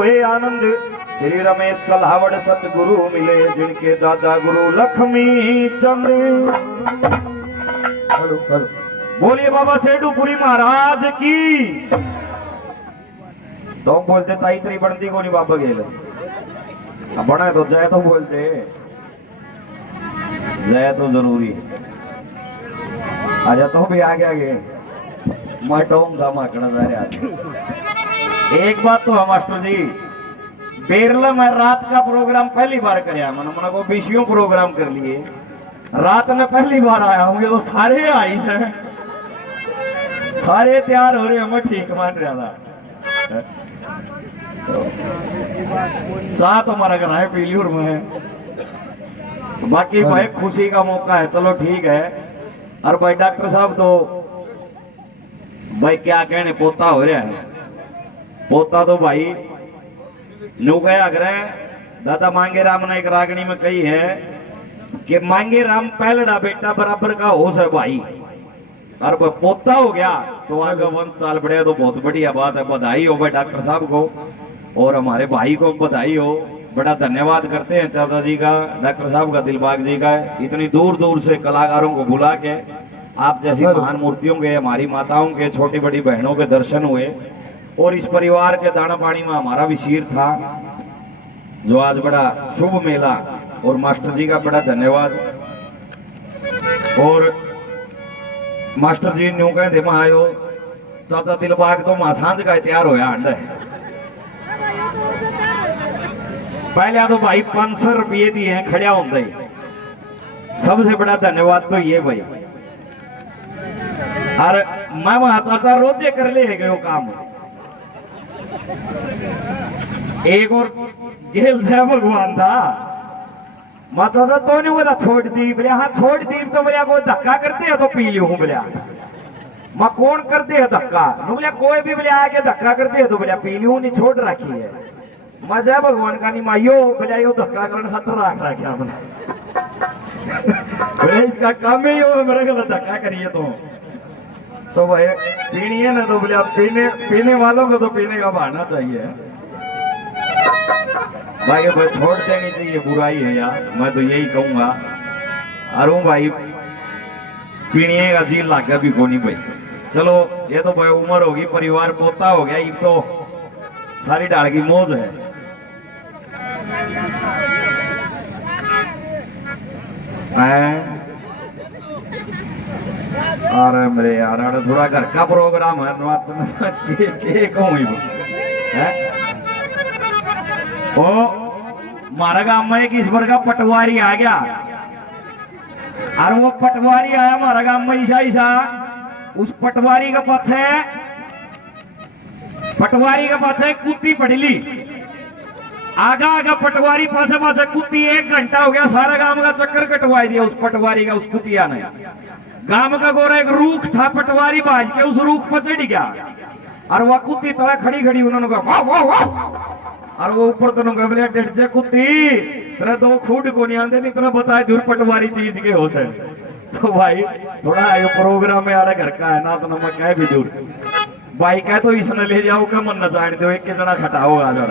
हुए आनंद। श्री रमेश कलावड़ सतगुरु मिले जिनके दादा गुरु लक्ष्मी चंद। हेलो हेलो, बोलिए बाबा सेठूपुरी महाराज की। तो बोलते ताई तरी बनती को नहीं बाबा गेल बने तो जय तो बोलते जय तो जरूरी। आजा तो भी आगे आगे मटोम था माकड़ा जा रहा। एक बात तो है मास्टर जी, बेरला में रात का प्रोग्राम पहली बार कराया। मैंने को बीसियों प्रोग्राम कर लिए, रात में पहली बार आया हूँ। ये तो सारे आई से सारे तैयार हो रहे हैं, मैं ठीक मान रहा था। चाह तो हमारा घर है पीलियूर में है, बाकी भाई खुशी का मौका है, चलो ठीक है। और भाई डॉक्टर साहब तो भाई क्या कहने, पोता हो रहा है। पोता तो भाई न्यू गया करे दादा मांगे राम ने एक रागनी में कही है कि मांगे राम पहलड़ा बेटा बराबर का होश है भाई। और पोता हो गया तो आगे वंश चाल पड़े तो बहुत बढ़िया बात है। बधाई हो भाई डॉक्टर साहब को और हमारे भाई को बधाई हो। बड़ा धन्यवाद करते हैं चाचा जी का, डॉक्टर साहब का, दिलबाग जी का, इतनी दूर दूर से कलाकारों को बुला के आप जैसी महान मूर्तियों के, हमारी माताओं के, छोटी बड़ी बहनों के दर्शन हुए। और इस परिवार के दाना पानी में हमारा भी शीर था जो आज बड़ा शुभ मेला। और मास्टर जी का बड़ा धन्यवाद। और मास्टर जी न्यू कहते आयो चाचा दिलबाग तो मां सांझ का तैयार होया अंडा है। पहले तो भाई 500 रुपये दिए हैं खड़ा होंगे। सबसे बड़ा धन्यवाद तो ये भाई। और मैं वहां चाचा रोजे कर ले गयो काम। एक और गेल से भगवान था माँ चाचा तो नहीं बोला छोड़ दी। बोले हाँ छोड़ दी तो बोलिया कोई धक्का करते है तो पी लियो हूँ। बोलिया माँ कौन करते है धक्का, बोलिया कोई भी बोले आके धक्का करते है तो बोलिया पी लियो नहीं, छोड़ रखी है। मैं जय भगवान का नहीं माइयो बोलिया यो धक्का करने खातर रख रखा हमने। बोले इसका काम ही हो मेरा गलत धक्का करिए तो भाई पीनी है ना तो बोले पीने वालों को तो पीने का बहाना चाहिए भाई। भाई छोड़ देनी चाहिए, बुराई है यार, मैं तो यही कहूंगा। अरे भाई पीने का जी लाग गया भी को नहीं भाई। चलो ये तो भाई उम्र होगी, परिवार पोता हो गया, ये तो सारी डाल की मौज है। अरे मेरे यार थोड़ा घर का प्रोग्राम है ओ मारा गांव में एक ईश्वर का पटवारी आ गया। और वो पटवारी आया हमारा गांव में ईसा ईसा। उस पटवारी के पाछे कुत्ती पड़ली। आगा आगा पटवारी पाछे पाछे कुत्ती। 1 घंटा हो गया, सारा गांव का चक्कर कटवा दिया उस पटवारी का, उस कुतिया ने। गांव का गोरा एक रूख था, पटवारी भाज के उस रूख पर चढ़ गया। और वह कुत्ती तला खड़ी खड़ी उन्होंने कहा वाह वाह वाह। और वो ऊपर तो बोले डेढ़ से कुत्ती तेरा 2 खूड को नहीं आते नहीं तेरा बताए दूर पटवारी चीज के हो से। तो भाई थोड़ा आयो प्रोग्राम में आड़ा घर का है ना, तो मैं कह भी दूर भाई कह तो इसने ले जाओ क्या मन न जाने दो, एक जना खटाओ आ जा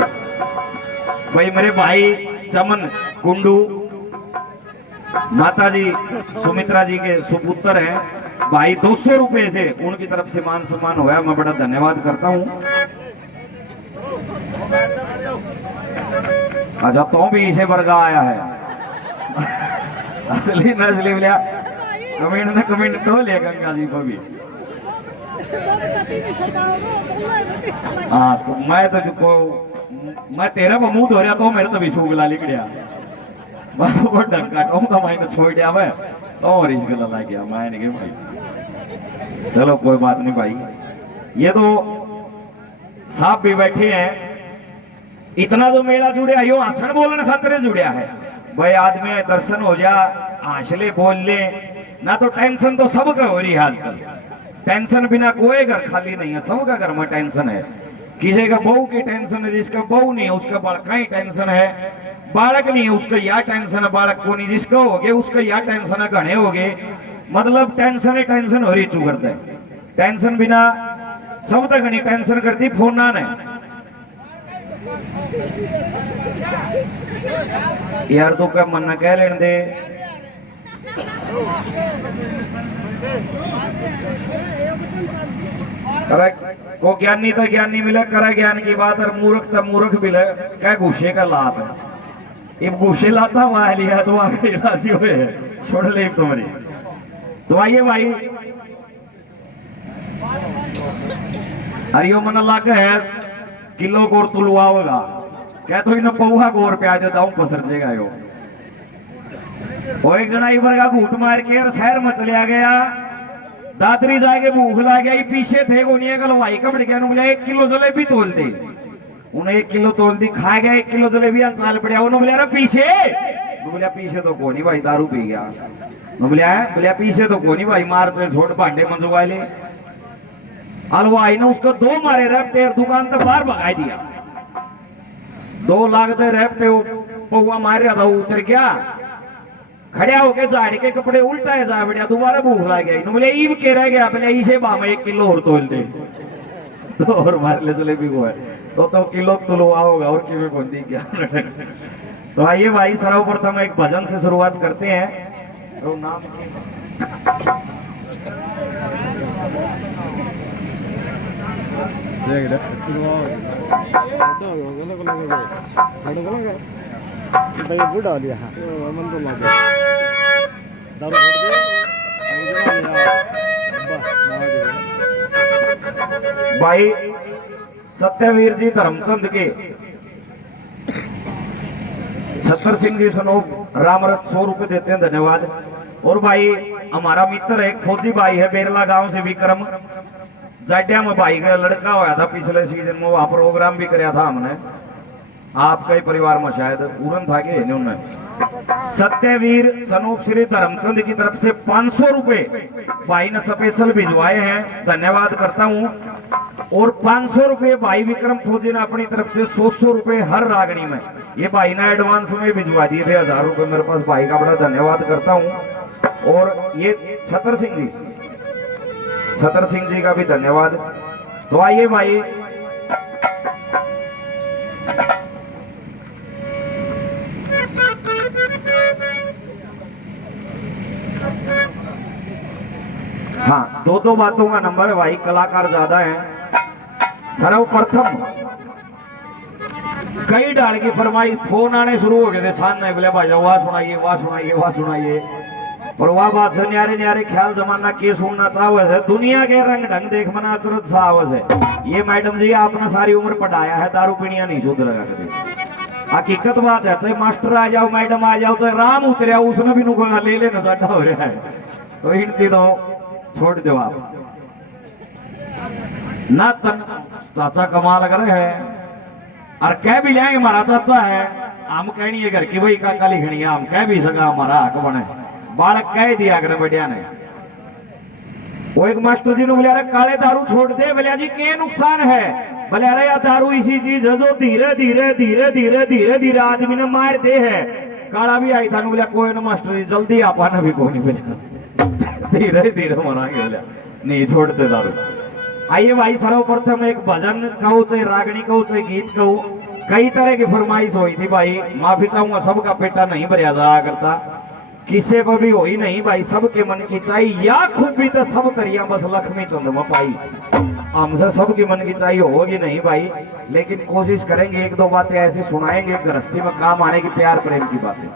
भाई। मेरे भाई चमन कुंडू माता जी सुमित्रा जी के सुपुत्र हैं भाई। 200 रुपए से उनकी तरफ से मान सम्मान हुआ, मैं बड़ा धन्यवाद करता हूँ। अच्छा तो भी इसे वर्गा आया है असली नजली बोलिया कमेंट ने कमेंट तो ले गंगा जी को भी। हाँ तो मैं तेरा मुंह धो रहा तो मेरे तो भी सूगला लिखड़िया मैं डंका टोम तो मैंने छोड़ दिया मैं तो और इस गला लग गया मैं नहीं भाई। चलो कोई बात नहीं भाई। ये तो साहब भी बैठे हैं, इतना जो मेला जुड़े यो हंसण बोलने खातिर जुड़िया है भाई। आदमी दर्शन हो जा हंसले बोल ले ना, तो टेंशन तो सबका हो रही है आजकल। टेंशन बिना कोई घर खाली नहीं है, सबका घर में टेंशन है। किसी का बहू की टेंशन है, जिसका बहू नहीं है उसका बालक ही टेंशन है। बालक नहीं है उसका यह टेंशन है, बालक को नहीं जिसका हो गए उसका यह टेंशन है, घने हो गए। मतलब टेंशन ही टेंशन हो रही चू करते हैं। टेंशन बिना सब तक नहीं टेंशन करती फोन ना यार तू क्या मन्ना कह लेने दे। अरे को ज्ञानी तो ज्ञानी मिले, करे ज्ञान की बात, और मूर्ख तो मूर्ख मिले, क्या गुस्से का लात है। गुस्से लाता हुआ लिया तो आगे राजी हुए छोड़ ले तुम्हारी। तो आइए भाई, हरियो मन लाग है किलो गोर तुलवा होगा, क्या तो इन पौहा गोर प्याज दाऊ पसरचेगा यो। वो एक जना इबर का घूट मार के शहर में चलिया गया, दादरी जाके भूख ला गया, पीछे थे को नहीं कल भाई कपड़ गया, बोला 1 किलो जलेबी तोल दे। उन्हें 1 किलो तोल दी, खा गया 1 किलो जलेबी, चाल पड़ा। उन्होंने बोला पीछे, बोलिया पीछे तो कोनी भाई, दारू पी गया। बोलिया पीछे तो कोनी भाई, मार से छोड़ भांडे मंजवा ले। हलवाई ने उसको 2 मारे रैपटे, दुकान तो बाहर भगा दिया। 2 लागते रैपटे, पौवा मार रहा था, उतर गया, खड़िया होके झाड़ के कपड़े उल्टाए जा बढ़िया, दोबारा भूख लग गया। बोले ईब के रह गया, बोले इसे बाम 1 किलो और तोल दे। तो और मार ले जलेबी को है तो किलो तुलवा होगा और कि बंदी क्या। तो आइए भाई, सर्वप्रथम एक भजन से शुरुआत करते हैं। तो नाम बूढ़ा लिया भाई सत्यवीर जी धर्मचंद के, छतर सिंह जी सनोप रामरथ 100 रुपए देते हैं, धन्यवाद। और भाई हमारा मित्र एक फौजी भाई है बेरला गांव से, विक्रम जाड्या में भाई का लड़का हुआ था पिछले सीजन में, वहां प्रोग्राम भी कराया था हमने, आपका ही परिवार में शायद पूरन था कि उन्होंने। सत्यवीर सनूप श्री धर्मचंद की तरफ से 500 रुपए भाई ने स्पेशल भिजवाए हैं, धन्यवाद करता हूं। और 500 रुपए भाई विक्रम फौजी ने अपनी तरफ से 100 रुपए हर रागनी में, ये भाई ने एडवांस में भिजवा दिए थे 1000 रुपए मेरे पास, भाई का बड़ा धन्यवाद करता हूं। और ये छतर सिंह जी का भी धन्यवाद। तो आइए भाई, हाँ 2 बातों का नंबर है भाई, कलाकार ज्यादा हैं। सर्वप्रथम कई डाल की फरमाई, फोन आने शुरू हो गए थे सामने, बोले भाई वाह सुनाइए वाह सुनाइए वाह सुनाइए। पर वाह बात से न्यारे न्यारे ख्याल जमाना के सुनना चाहो है, दुनिया के रंग ढंग देख मना अचरत साहस है। ये मैडम जी आपने सारी उम्र पढ़ाया है, दारू पीनिया नहीं शुद्ध लगा कर। हकीकत बात है, चाहे मास्टर आ जाओ मैडम आ जाओ, चाहे राम उतरे उसने भी नुको ले लेना ज्यादा हो रहा है। तो हिंदी तो छोड़ दो आप ना, तन चाचा कमाल कर रहे हैं और कह भी लेंगे हमारा चाचा है, हम कहनी है घर की वही काका लिखनी है, हम कह भी सका हमारा हक बने, बालक कह दिया करे बढ़िया ने। वो एक मास्टर जी ने बोले अरे काले दारू छोड़ दे, बोले जी के नुकसान है, बोले अरे यार दारू इसी चीज है जो धीरे धीरे धीरे धीरे धीरे धीरे आदमी ने मारते है। काला भी आई था, बोले कोई ना मास्टर जी जल्दी आपाना भी कोई नहीं, बोले धीरे धीरे मनाएंगे, बोले नहीं छोड़ते दारू। आइए भाई, सर्वप्रथम एक भजन कहूँ चाहे रागनी कहूँ चाहे गीत कहूँ, कई तरह की फरमाइश हुई थी भाई, माफी चाहूंगा सबका पेटा नहीं भरिया जाया करता, किसे को भी हुई नहीं भाई, सबके मन की चाहिए या खूबी तो सब करिया बस लक्ष्मी चंद्रमा पाई। हमसे सबकी मन की चाहिए होगी नहीं भाई, लेकिन कोशिश करेंगे 1-2 बातें ऐसी सुनाएंगे गृहस्थी में काम आने की, प्यार प्रेम की बातें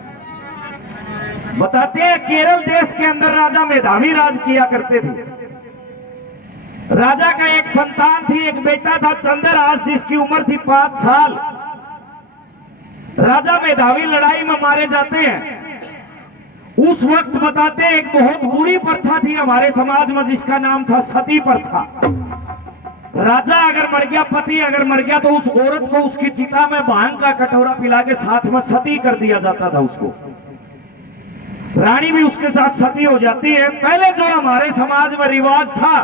बताते हैं। केरल देश के अंदर राजा मेधावी राज किया करते थे। राजा का एक संतान थी, एक बेटा था चंद्रहास जिसकी उम्र थी 5 साल। राजा मेधावी लड़ाई में मारे जाते हैं। उस वक्त बताते एक बहुत बुरी प्रथा थी हमारे समाज में जिसका नाम था सती प्रथा। राजा अगर मर गया, पति अगर मर गया, तो उस औरत को उसकी चिता में भांग का कटोरा पिला के साथ में सती कर दिया जाता था उसको। रानी भी उसके साथ सती हो जाती है। पहले जो हमारे समाज में रिवाज था,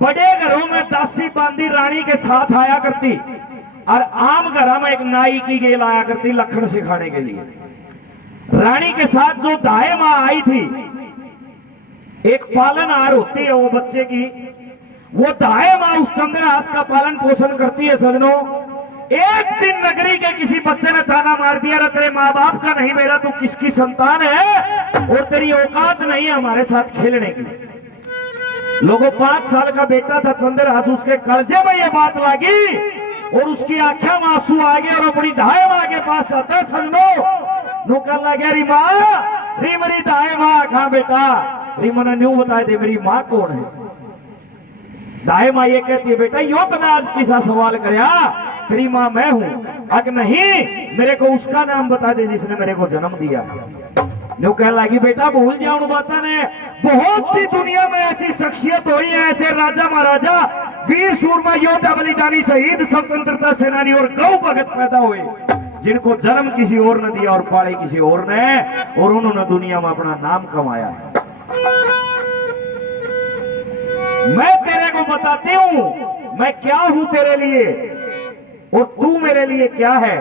बड़े घरों में दासी बांदी रानी के साथ आया करती और आम घरों में एक नाई की गेल आया करती लखन सिखाने के लिए। रानी के साथ जो दाए माँ आई थी, एक पालनहार होती है वो बच्चे की, वो दाए माँ उस चंद्रहास का पालन पोषण करती है सजनों। एक दिन नगरी के किसी बच्चे ने ताना मार दिया, रे तेरे माँ बाप का नहीं मेरा, तू किसकी संतान है और तेरी औकात नहीं है हमारे साथ खेलने की। लोगों 5 साल का बेटा था चंद्रहास, उसके कलजे में ये बात लगी और उसकी आंखें में आंसू आ गए और अपनी दाई माँ के पास जाता है। सजनो नु कर लगे री माँ, री मेरी दाई माँ कहाँ बेटा? री मैंने न्यू बताया दे मेरी माँ कौन है। दाई माँ ये कहती है बेटा यो तो आज किसा सवाल करया, तेरी माँ मैं हूं। अग नहीं, मेरे को उसका नाम बता दे जिसने मेरे को जन्म दिया। न्यू कह लगी बेटा भूल जाओ बात ने, बहुत सी दुनिया में ऐसी शख्सियत हुई है, ऐसे राजा महाराजा, वीर सूरमा, योद्धा, बलिदानी, शहीद, स्वतंत्रता सेनानी और गौ भगत पैदा हुए जिनको जन्म किसी और ने दिया और पाले किसी और ने, और उन्होंने दुनिया में अपना नाम कमाया है। मैं तेरे को बताती हूं मैं क्या हूं तेरे लिए और तू मेरे लिए क्या है।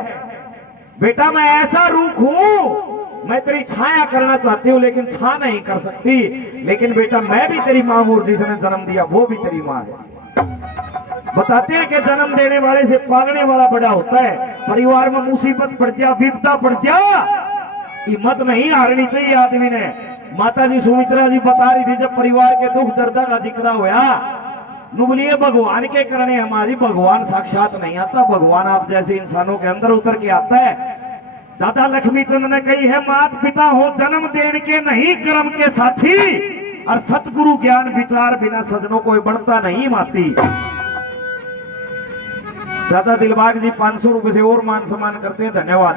बेटा मैं ऐसा रूख हूं, मैं तेरी छाया करना चाहती हूं लेकिन छा नहीं कर सकती। लेकिन बेटा मैं भी तेरी मां हूं, जिसने जन्म दिया वो भी तेरी मां है। बताते हैं कि जन्म देने वाले से पालने वाला बड़ा होता है। परिवार में मुसीबत पड़ जा, विपदा पड़ जा, हिम्मत नहीं हारनी चाहिए आदमी ने। माता जी सुमित्रा जी बता रही थी जब परिवार के दुख दर्द का जिक्र होया, नुबलिए भगवान के करने हमारी, भगवान साक्षात नहीं आता, भगवान आप जैसे इंसानों के अंदर उतर के आता है। दादा लक्ष्मीचंद ने कही है, मात पिता हो जन्म देने के नहीं कर्म के साथी, और सतगुरु ज्ञान विचार बिना सजनों कोई बढ़ता नहीं माती। चाचा दिलबाग जी 500 रुपए से और मान सम्मान करते हैं, धन्यवाद।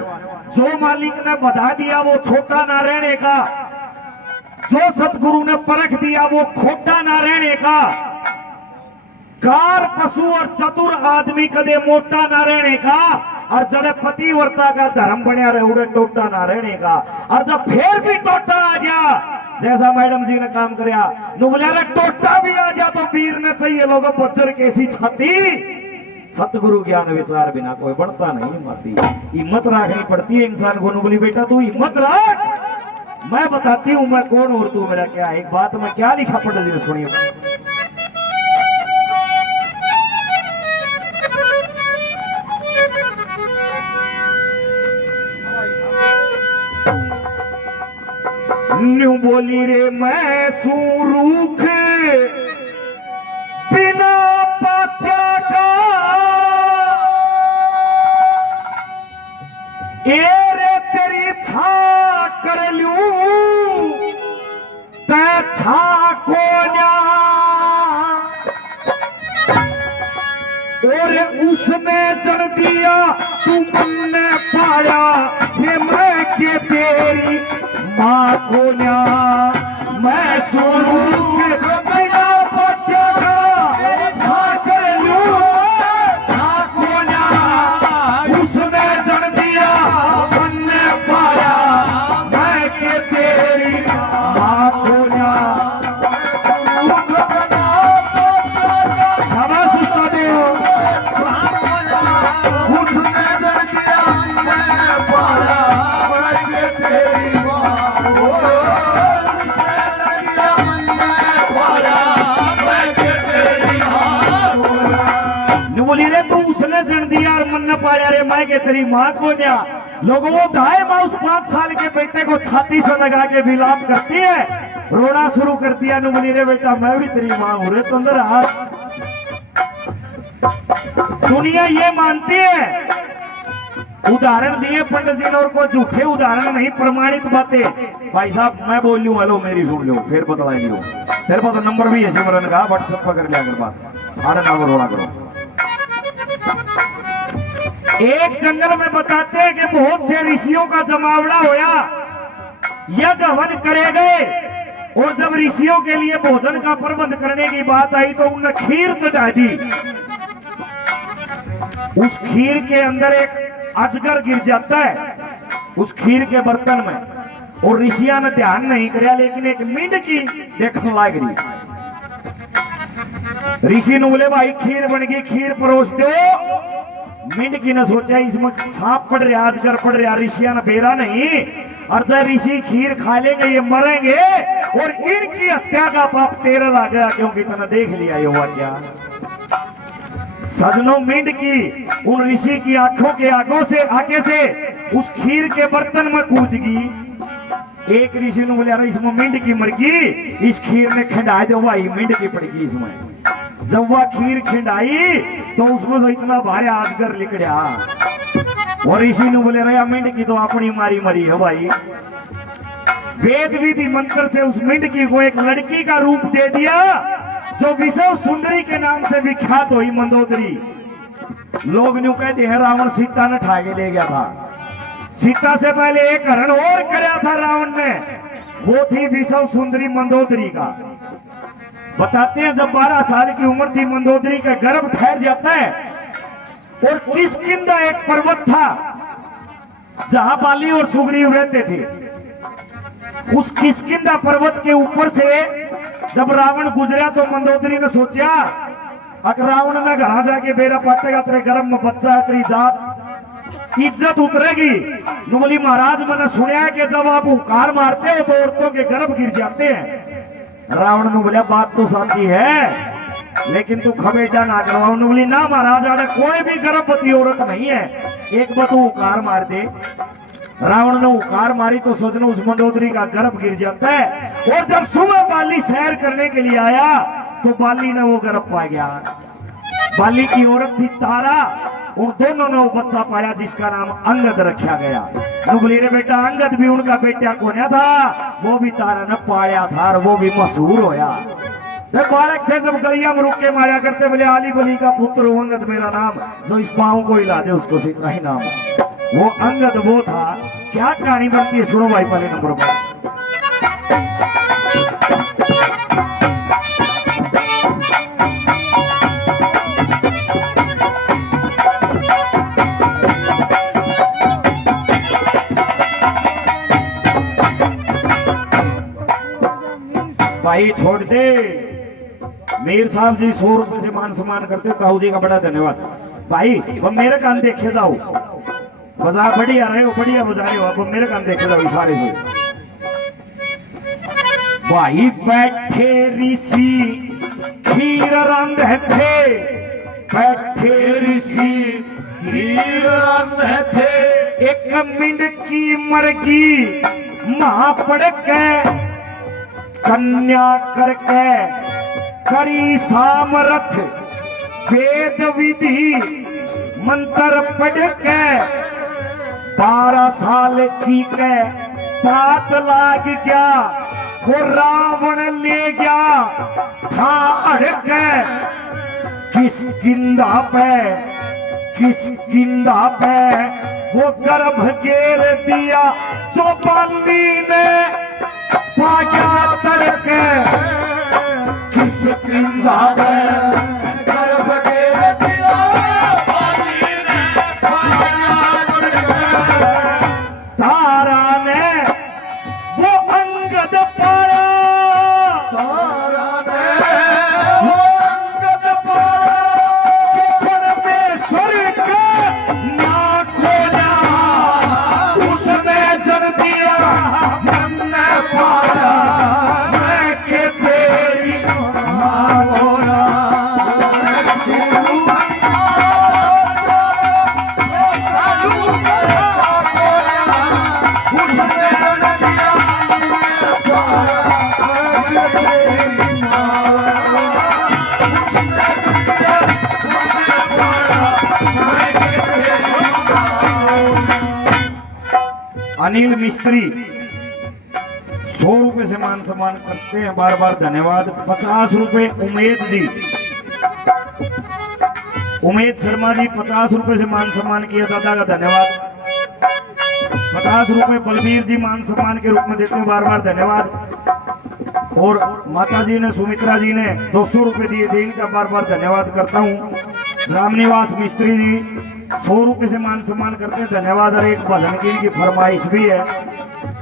जो मालिक ने बता दिया वो छोटा ना रहने का, जो सतगुरु ने परख दिया वो खोटा ना रहने का। कार पशु और चतुर आदमी कदे मोटा ना रहने का, और जड़े पतिव्रता का धर्म बनया रहे उड़े टोटा ना रहने का। और जब फिर भी टोटा आ जा, जैसा मैडम जी ने काम करया, नुबले टोटा भी आ जा तो वीर ने चाहिए लोगों बच्चर कैसी छाती। सतगुरु ज्ञान विचार बिना कोई बढ़ता नहीं माती। हिम्मत रखनी पड़ती है इंसान को। नुबली बेटा तू हिम्मत रख, मैं बताती हूं मैं कौन और तू मेरा क्या। एक बात में क्या लिखा पंडित जी ने सुनिए। न्यू बोली रे मैं सूरूख बिना पत्या का, ए रे तेरी छा कर लूं ते छा को और उसने जड़ दिया तू मन ने पाया, ये मैं के तेरी माँ को न्या। मैं सूरूख बिना पत्या का छा कर लूं छा को न्या, उसने जड़ दिया मन ने पाया, मैं के तेरी माँ को न्या। शाबाश उस्ताद हो। उसने जड़ दिया मन ने पाया, मैं के तेरी बोली रे तू उसने जन दिया और मन न पाया, रे मैं के तेरी माँ को न्या। लोगों वो दाई माँ उस 5 साल के बेटे को छाती से लगा के विलाप करती है, रोना शुरू कर दिया। नु बोली रे बेटा मैं भी तेरी माँ हूं रे चंद्रहास। दुनिया ये मानती है, उदाहरण दिए पंडित जी ने और को झूठे उदाहरण नहीं, प्रमाणित बातें। भाई साहब मैं बोल लूं, हेलो मेरी सुन लो, फिर बतला लियो। तेरे पास नंबर भी है सिमरन का, व्हाट्सएप पर कर लिया कर बात, आड़े ना रोना करो। एक जंगल में बताते हैं कि बहुत से ऋषियों का जमावड़ा होया, यज्ञ हवन करे गए, और जब ऋषियों के लिए भोजन का प्रबंध करने की बात आई तो उन्होंने खीर चढ़ा दी। उस खीर के अंदर एक अजगर गिर जाता है उस खीर के बर्तन में, और ऋषिया ने ध्यान नहीं कराया, लेकिन एक मिंडकी देखने लग रही। ऋषि ने बोले भाई खीर बन गई, खीर परोस दो। मिंडकी ने सोचा इसमें सांप पड़ रहा, अजगर पड़ रहा, ऋषिया ने बेरा नहीं, और चाहे ऋषि खीर खा लेंगे ये मरेंगे, और इनकी हत्या का पाप तेरा लग गया, क्योंकि तूने देख लिया ये हुआ क्या। सजनों मिंड की उन ऋषि की आंखों के आगे से उस खीर के बर्तन में कूद गई। एक ऋषि ने बोला इसमें मिंड की मरगी, इस खीर ने खिंडाई दो भाई, मिंड की पड़गी इसमें। जब वह खीर खिंडाई तो उसमें जो इतना भारी आजगर लिकड़ा, और ऋषि ने बोले रहा मिंड की तो अपनी मारी मरी है भाई। वेद विधि मंत्र से उस मिंड की को एक लड़की का रूप दे दिया जो विषव सुंदरी के नाम से विख्यात हुई मंदोदरी। लोग न्यू कहते हैं रावण सीता ने ठाके ले गया था। सीता से पहले एक हरण और कराया था रावण ने, वो थी विषव सुंदरी मंदोदरी का। बताते हैं जब 12 साल की उम्र थी मंदोदरी का गर्भ ठहर जाता है, और किष्किंधा एक पर्वत था जहां बाली और सुग्रीव रहते थे। उस किष्किंधा पर्वत के ऊपर से जब रावण गुजरा तो मंदोदरी ने सोचा अगर रावण ने घर जाके बेरा पाटेगा तेरे गर्भ में बच्चा है, तेरी जात इज्जत उतरेगी। बोली महाराज मैंने सुना कि जब आप हुकार मारते हो तो औरतों के गर्भ गिर जाते हैं। रावण ने बोला बात तो सच्ची है, लेकिन तू खबेटा ना करवाओ। बोली ना महाराज आड़े कोई भी गर्भवती औरत नहीं है, एक बार तू हुकार मार दे। रावण ने हुकार मारी तो सोचना उस मंदोदरी का गर्भ गिर जाता है। और जब सुबह बाली सैर करने के लिए आया तो बाली ने वो गर्भ पा गया। बाली की औरत थी तारा, उन दोनों ने वो बच्चा पाया जिसका नाम अंगद रखा गया। बोली रे बेटा अंगद भी उनका बेटा कोन्या था, वो भी तारा ने पाया था और वो भी मशहूर होया। जब बालक थे जब गलिया में रुक के मारा करते, बोले आली बली का पुत्र अंगद मेरा नाम, जो इस पाँव को हिला दे उसको सीता ही नाम। वो अंगद वो था। क्या कहानी बनती है सुनो भाई पहले नंबर पर। भाई छोड़ दे, मीर साहब जी 100 रुपए से मान सम्मान करते, ताऊ जी का बड़ा धन्यवाद। भाई वो मेरे कान देखे जाओ, बजा बढ़िया रहे हो, बढ़िया बजा रहे हो, अब मेरे कान देखे जाओ इशारे से। भाई बैठे ऋषि खीर रंधे थे, बैठे ऋषि खीर रंधे थे, एक मिंड की मरगी मां पड़ के कन्या करके करी सामरथ, वेद विधि मंत्र पढ़ के 12 साल की के बात लाग गया, वो रावण ले गया था अड़के किष्किंधा पे वो गर्भ घेर दिया, जो बाली ने पाया तड़के किष्किंधा पे गर्भ घेर दिया, बाली ने पाया तड़के। तारा ने वो अंगद पाया, तारा ने वो अंगद पाया, परमेश्वर के ना खोजा उसने जन दिया, मन ने पाया मैं के तेरी मां बोला। अनिल मिस्त्री 100 रुपए से मान सम्मान करते हैं, बार बार धन्यवाद। 50 रुपए उमेद जी, उमेद शर्मा जी 50 रुपए से मान सम्मान किया, दादा का धन्यवाद। 50 रुपए बलबीर जी मान सम्मान के रूप में देते हैं, बार बार धन्यवाद। और माता जी ने सुमित्रा जी ने 200 रुपए दिए थे, इनका बार बार धन्यवाद करता हूँ। रामनिवास मिस्त्री जी 100 रुपए से मान सम्मान करते हैं, धन्यवाद। और एक भजन की इनकी फरमाइश भी है,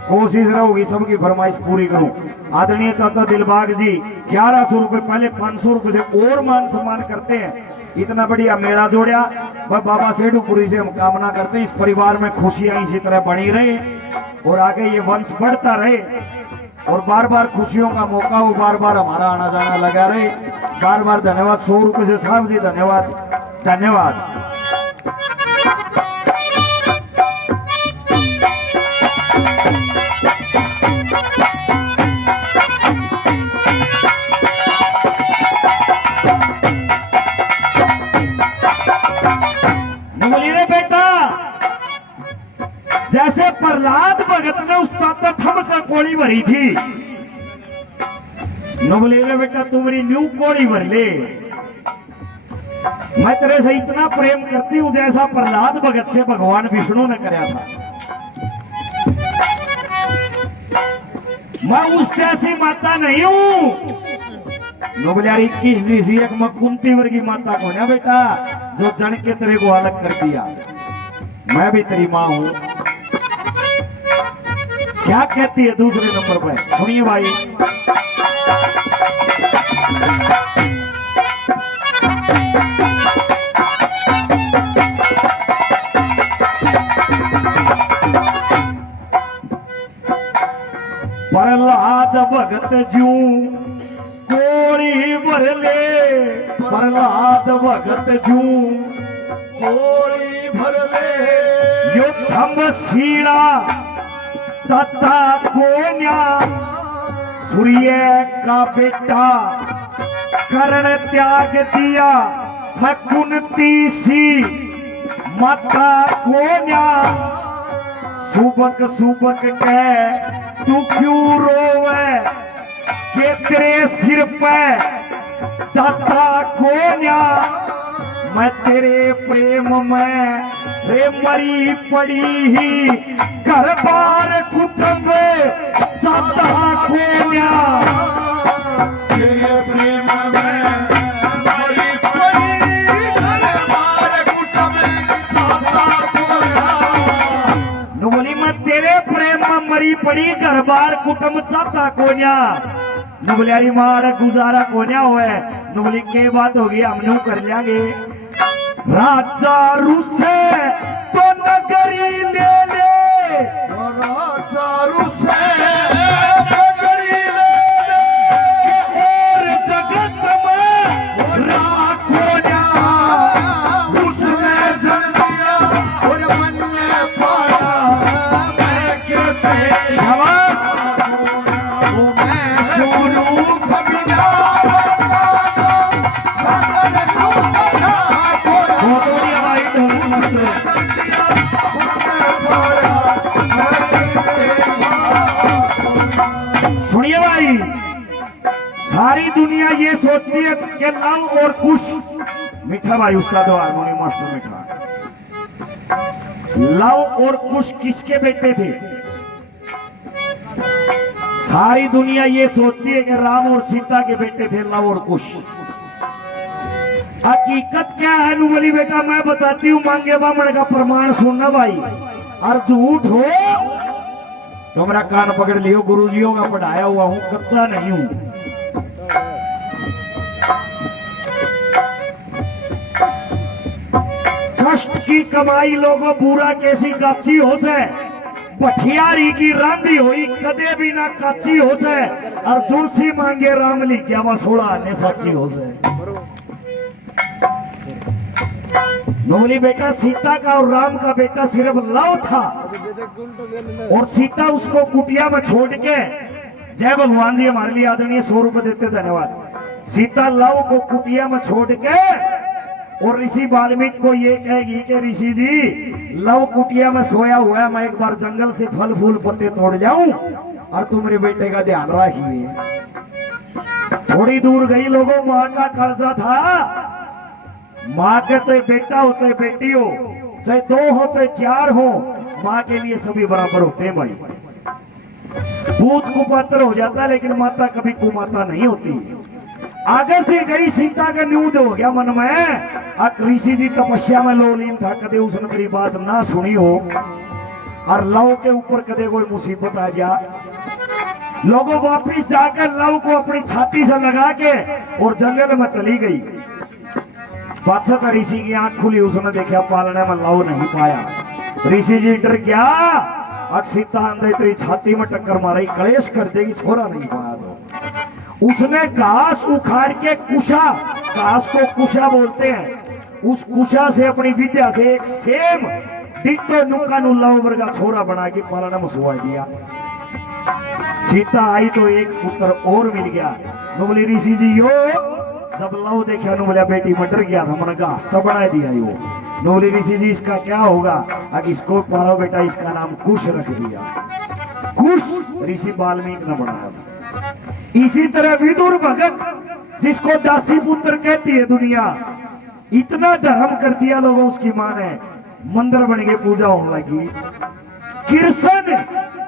कोशिश रहोगी सबकी फरमाइश पूरी करूं। आदरणीय चाचा दिलबाग जी 1100 रुपए, पहले 500 रुपए से और मान सम्मान करते हैं। इतना बढ़िया मेला जोड़ा, वह बाबा सेठूपुरी से हम कामना करते हैं इस परिवार में खुशियां इसी तरह बनी रहे और आगे ये वंश बढ़ता रहे और बार बार खुशियों का मौका हो, बार बार हमारा आना जाना लगा रहे। बार बार धन्यवाद। 100 रुपए से साहब जी धन्यवाद। धन्यवाद। बोलिए बेटा, जैसे प्रहलाद भगत ने उस्ताद थम का कोड़ी भरी थी, न बोले रे बेटा तुम्हारी न्यू कोड़ी भर ले, मैं तेरे से इतना प्रेम करती हूं जैसा प्रहलाद भगत से भगवान विष्णु ने कराया था। मैं उस जैसी माता नहीं हूं। नोबल यार 21 ऋषि एक मैं कुंती वर्गी माता को ना बेटा जो जन के तेरे को अलग कर दिया। मैं भी तेरी माँ हूं। क्या कहती है दूसरे नंबर पर, सुनिए भाई। प्रहलाद भगत जू कोड़ी भर ले, प्रहलाद भगत जू कोड़ी भर ले, यो थम सीड़ा तथा कोन्या सूर्य का बेटा करण त्याग दिया, मैं कुंती सी माता कोन्या, सुबक सुबक कह तू क्यों रोवे के तेरे सिर पे दाता कोन्या, मैं तेरे प्रेम में रे मरी पड़ी ही घर बार कुटुंब दाता कोन्या, तेरे प्रेम में मरी पड़ी घर बार कुटुंब दाता कोन्या। नु बोली मैं तेरे प्रेम में मरी पड़ी घर बार कुटुंब चाहता कोन्या। नुबलियारी मार गुजारा कोन्या हुआ है। नुबली के बात होगी हम न्यू कर लेंगे। राजा रुसे तो नगरी ले ले, राजा रुसे नगरी ले ले, और जगत में राखो जा उसने जन दिया और मन में पाया मैं कहते शाबाश वो मैं शुरू कबिना सुनिए भाई, सारी दुनिया ये सोचती है कि लव और कुश, मीठा भाई उस्ताद हारमोनियम मास्टर मीठा, लव और कुश किसके बेटे थे? सारी दुनिया ये सोचती है कि राम और सीता के बेटे थे लव और कुश। हकीकत क्या है नुबली बेटा मैं बताती हूँ, मांगे बामण का प्रमाण सुनना भाई, और झूठ हो तो मेरा कान पकड़ लियो, गुरुजियों का पढ़ाया हुआ हूं, कच्चा नहीं हूं। कष्ट की कमाई लोगों पूरा कैसी काची हो से, पठियारी की रांधी हुई कदे भी ना काची हो से, और जुड़सी मांगे राम ली क्या वसोड़ा ने साची हो से। बोली बेटा सीता का और राम का बेटा सिर्फ लव था, और सीता उसको कुटिया में छोड़ के, जय भगवान जी हमारे लिए आदरणीय 100 रुपए देते, धन्यवाद। सीता लव को कुटिया में छोड़ के और ऋषि वाल्मीकि को ये कहेगी कि ऋषि जी लव कुटिया में सोया हुआ है, मैं एक बार जंगल से फल फूल पत्ते तोड़ जाऊं और तुम मेरे बेटे का ध्यान रखिए। थोड़ी दूर गई लोगों, माँ का कर्जा था, माँ के चाहे बेटा हो चाहे बेटी हो, चाहे 2 हो चाहे 4 हो, माँ के लिए सभी बराबर होते हैं भाई। पूत कुपात्र हो जाता है लेकिन माता कभी कुमाता नहीं होती। आगे से गई सीता का न्यूद हो गया मन में, ऋषि जी तपस्या में लोलीन था, कदे उसने तेरी बात ना सुनी हो, और लव के ऊपर कदे कोई मुसीबत आ जा। लोगों वापिस जाकर लव को अपनी छाती से लगा के और जंगल में चली गई। बादशाह ऋषि की आंख खुली, उसने देखा पालने में लव नहीं पाया। ऋषि जी डर गया, अब सीता अंदर तेरी छाती में टक्कर मारा, कलेश कर देगी, छोरा नहीं पाया तो उसने घास उखाड़ के कुशा, घास को कुशा बोलते हैं, उस कुशा से अपनी विद्या से एक सेम डिट्टो नुक्का नुल्ला वर्गा छोरा बना के पालना मसुआ दिया। सीता आई तो एक पुत्र और मिल गया। नुबली ऋषि जी यो जब लव देखा नुबलिया बेटी मटर गया था, मन घास तो बना दिया यो। नुबली ऋषि जी इसका क्या होगा, अब इसको पालो बेटा, इसका नाम कुश रख दिया। कुश ऋषि वाल्मीकि ने बनाया था। इसी तरह विदुर भगत जिसको दासी पुत्र कहती है दुनिया, इतना धर्म कर दिया लोगों, उसकी मां ने मंदिर बन के पूजा होने लगी। कृष्ण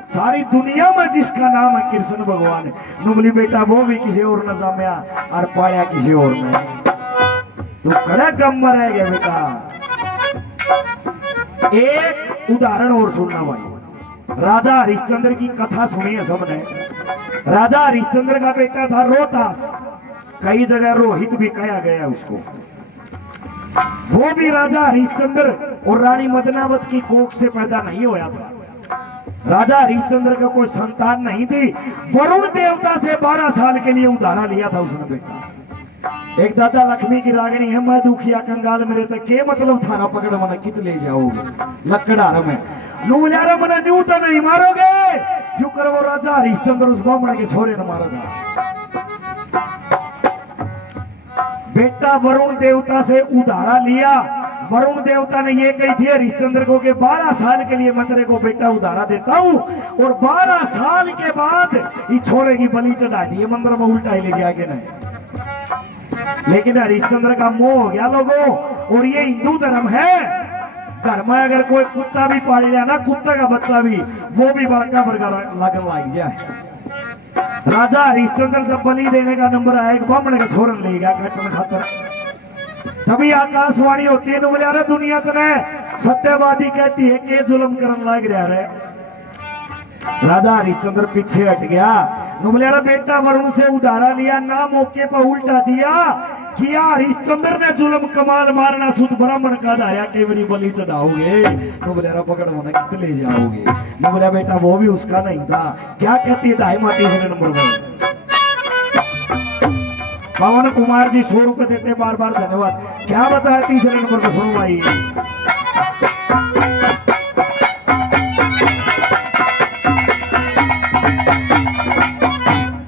सारी दुनिया में जिसका नाम है कृष्ण भगवान, नुबली बेटा वो भी किसी और न जामिया और पाया किसी और ने, तो कड़ा कम मरेगा बेटा। एक उदाहरण और सुनना भाई, राजा हरिश्चंद्र की कथा सुनी है सबने। राजा हरिश्चंद्र का बेटा था रोहतास, कई जगह रोहित भी कहा गया उसको। वो भी राजा हरिश्चंद्र और रानी मदनावत की कोख से पैदा नहीं होया था। राजा हरिश्चंद्र का कोई संतान नहीं थी। वरुण देवता से 12 साल के लिए उधारा लिया था उसने बेटा। एक दादा लक्ष्मी की रागणी है, मैं दुखिया कंगाल मेरे तक के मतलब थारा पकड़ मना कित ले जाओगे लकड़ार में नूल्यारा मना न्यू तो नहीं मारोगे, जो कर वो राजा हरिश्चंद्र उस ब्राह्मण के छोरे ने मारा था। बेटा वरुण देवता से उधारा लिया। वरुण देवता ने ये कही थी हरिश्चंद्र को कि 12 साल के लिए मैं तेरे को बेटा उधारा देता हूं, और 12 साल के बाद ये छोरे की बलि चढ़ा दी मंदिर में, उल्टा ही ले जाके नहीं। लेकिन हरिश्चंद्र का मोह हो गया लोगों, और ये हिंदू धर्म है, घर में अगर कोई कुत्ता भी पाल लिया ना, कुत्ता का बच्चा भी, वो भी बड़का बड़का लगन लग जाए। राजा हरिश्चंद्र जब बलि देने का नंबर आया, एक ब्राह्मण का छोरन ले गया कटन खातर। तभी आकाशवाणी होती है, बोले अरे दुनिया तने सत्यवादी कहती है कि जुल्म करन लाग रहा है। राजा हरिश्चंद्र पीछे हट गया। बोले अरे बेटा वरुण से उधारा लिया ना, मौके पर उल्टा दिया किया। हरिश्चंद्र ने जुल्म कमाल मारना, शुद्ध ब्राह्मण का धाया के मेरी बलि चढ़ाओगे, बोले अरे पकड़ मना कित ले जाओगे। बोला बेटा वो भी उसका नहीं था। क्या कहती है दाई माँ तीसरे नंबर में, पवन कुमार जी 100 रुपए देते, बार बार धन्यवाद। क्या बताया तीसरे नंबर पर, सुनो भाई।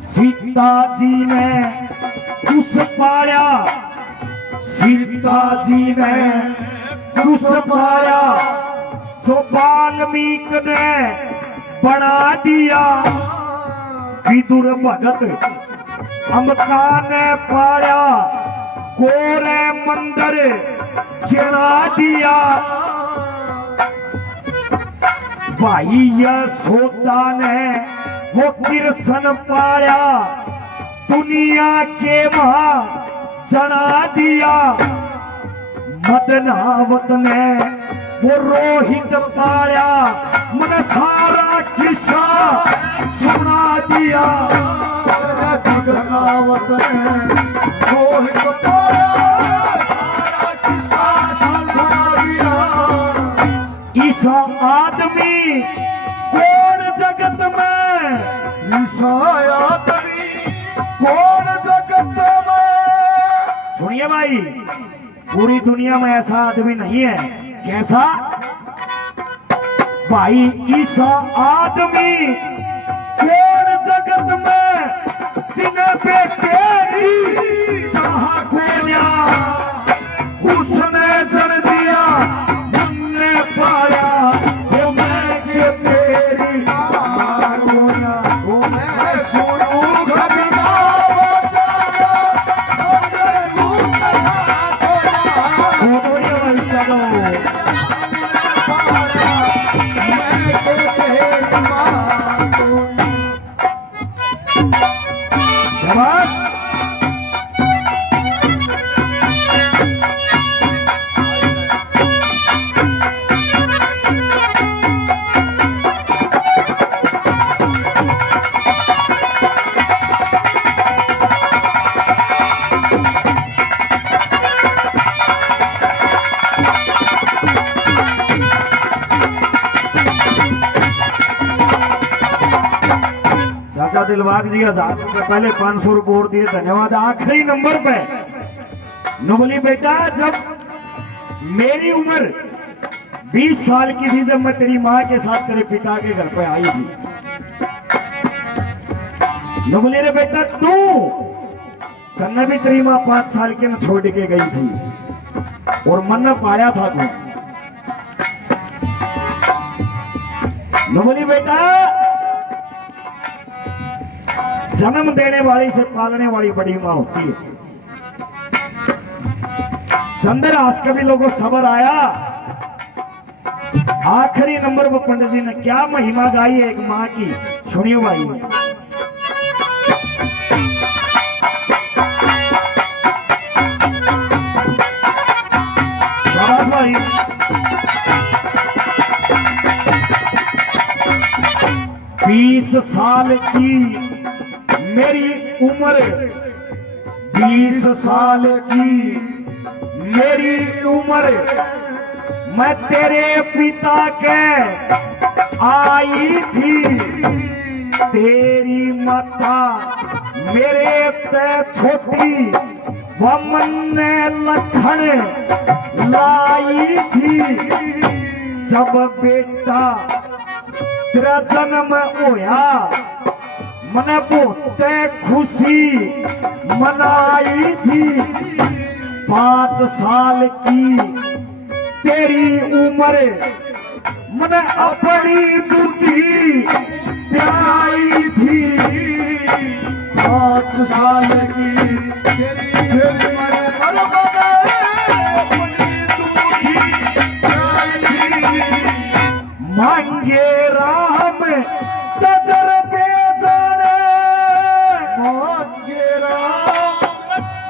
सीता जी ने कुश पाया, सीता जी ने कुश पाया, जो वाल्मीकि ने बना दिया। विदुर भगत अमका ने पाया, गोरे मंदिर चढ़ा दिया। भाई यशोदा ने वो कृष्ण पाया, दुनिया के वहां चढ़ा दिया। मदनावत ने वो रोहित पाया, मन सारा किस्सा सुना दिया। मदनावत ने रोहित पाया, सारा किस्सा सुना दिया। ईसा आदमी कौन जगत में, ईसा आदमी कौन जगत में। सुनिए भाई, पूरी दुनिया में ऐसा आदमी नहीं है। कैसा भाई, ईसा आदमी कौन जगत में, जिन्हें पे तेरी चाह खोया, उसने जन दिया हमने पाया। वो मैं के तेरी खोया, वो मैं सुनू कभी ना दिलबाग जी 1000 रुपए पहले 500 रुपए और दिए, धन्यवाद। आखिरी नंबर पे नुबली बेटा, जब मेरी उम्र 20 साल की थी जब मैं तेरी माँ के साथ तेरे पिता के घर पे आई थी। न बोले रे बेटा तू तन्ने भी तेरी माँ 5 साल के न छोड़ के गई थी और मन न पाया था तू। न बोली बेटा जन्म देने वाली से पालने वाली बड़ी माँ होती है। चंद्रहास के भी लोगों सबर आया। आखिरी नंबर पर पंडित जी ने क्या महिमा गाई है एक माँ की, सुनियो भाई। शाबाश भाई। 20 साल की मेरी उम्र, 20 साल की मेरी उम्र, मैं तेरे पिता के आई थी। तेरी माता मेरे ते छोटी वमन ने लखन लाई थी। जब बेटा तेरा जन्म होया मने बहुत खुशी मनाई थी। 5 साल की तेरी उम्र मने अपनी दूधी प्याई थी। 5 साल की तेरी उम्र मांगे राम तजरबे जाने, मांगे राम